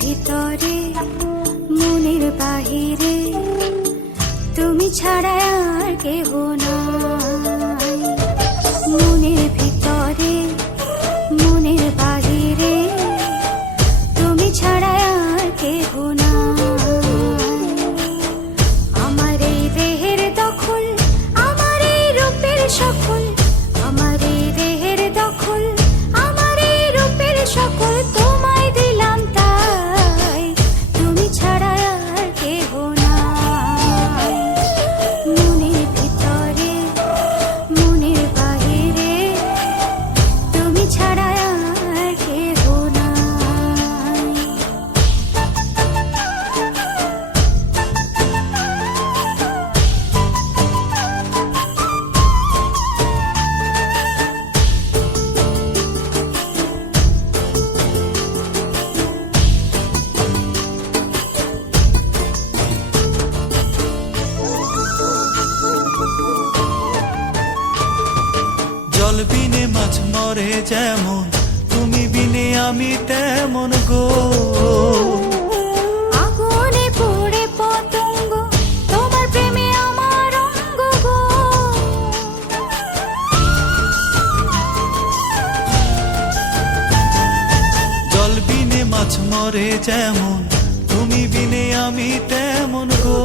ভিতরে মনের বাহিরে। তুমি ছাড়া আর কেহ নাই মরে যেমন তুমি বিনে আমি তেমন গো। আগুনে পড়ে পতঙ্গ তোমার প্রেমে আমার অঙ্গ গো। জল বিনে মাছ মরে যেমন তুমি বিনে আমি তেমন গো।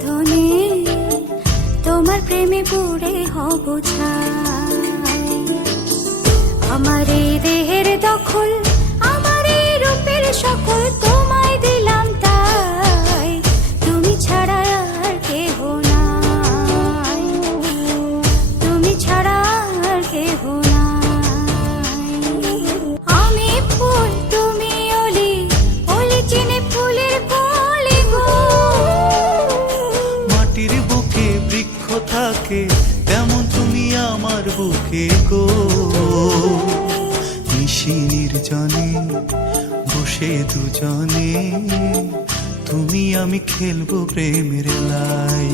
বন্ধনে তোমার প্রেমে পড়ে হব আমার এই দেহের দখল গো। নিশি নির্জনে বসে দুজনে তুমি আমি খেলব প্রেমের লাই।